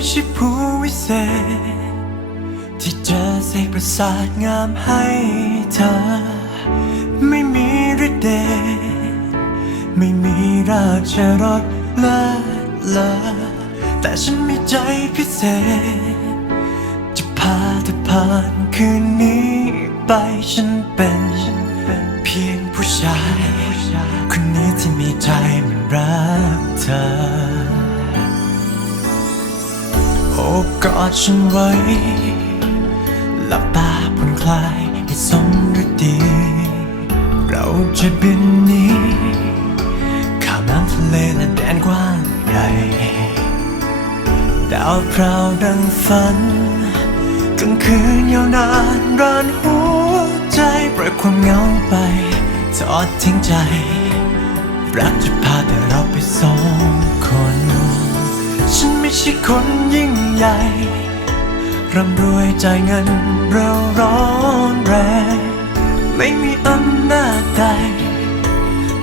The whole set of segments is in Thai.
นไม่ใช่ผู้วิเศษ ที่เจอเสกประสาทงามให้เธอ ไม่มีฤทธิ์เดชไม่มีราชรสเลิศเลอแต่ฉันมีใจพิเศษ จะพาเธอผ่านคืนนี้ไปฉันเป็นเพียงผู้ชาย คนนี้ที่มีใจมันรักเธอ อดฉันไว้ หลับตาผ่อนคลายให้สมฤดี เราจะบินนี้ข้ามน้ำทะเลและแดนกว้างใหญ่ดาวพราวดังฝันกลางคืนยาวนานร้อนหัวใจปล่อยความเหงาไปทอดทิ้งใจ รักจะพาแต่เราไปสองคน ใช่คนยิ่งใหญ่ ร่ำรวยใจายเงินเราร้อนแรง ไม่มีอำนาจใด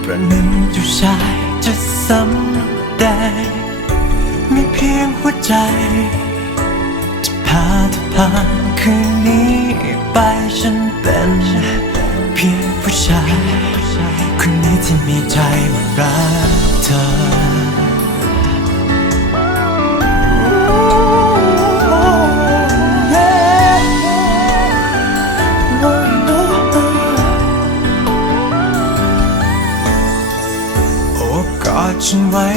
ประหนึ่งจ้าชายจะสำแดงมีเพียงหัวใจ จะพาเธอผ่านคืนนี้ไป อดฉันไว้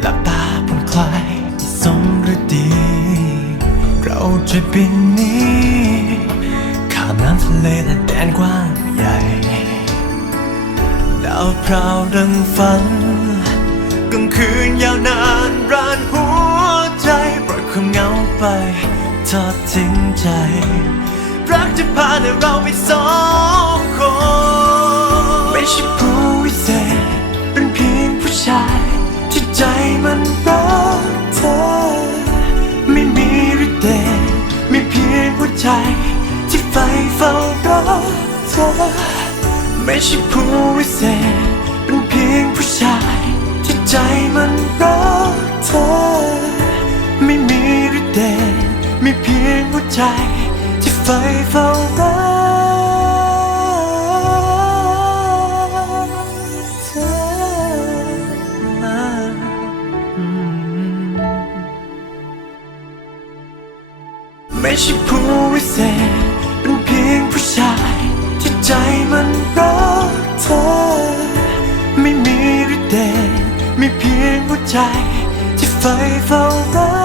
หลับตาผ่อนคลายที่สมฤดี เราจะบินนี้ข้ามน้ำทะเลและแดนกว้างใหญ่ดาวพราวดังฝันกลางคืนยาวนานร้านหัวใจปล่อยความเหงาไปทอดทิ้งใจ รักจะพาเราไปสอง ที่ใฝ่เฝ้ารอเธอ ไม่ใช่ผู้วิเศษ เป็นเพียงผู้ชายที่ใจมันรักเธอ ไม่มีฤทธิ์เดชมีเพียงหัวใจที่ใฝ่เฝ้ารอเธอไม่ใช่ผู้วิเศษ ผู้ชายที่ใจมันรักเธอ ไม่มีฤทธิ์เดชมีเพียงหัวใจที่ไฟเฝ้ารั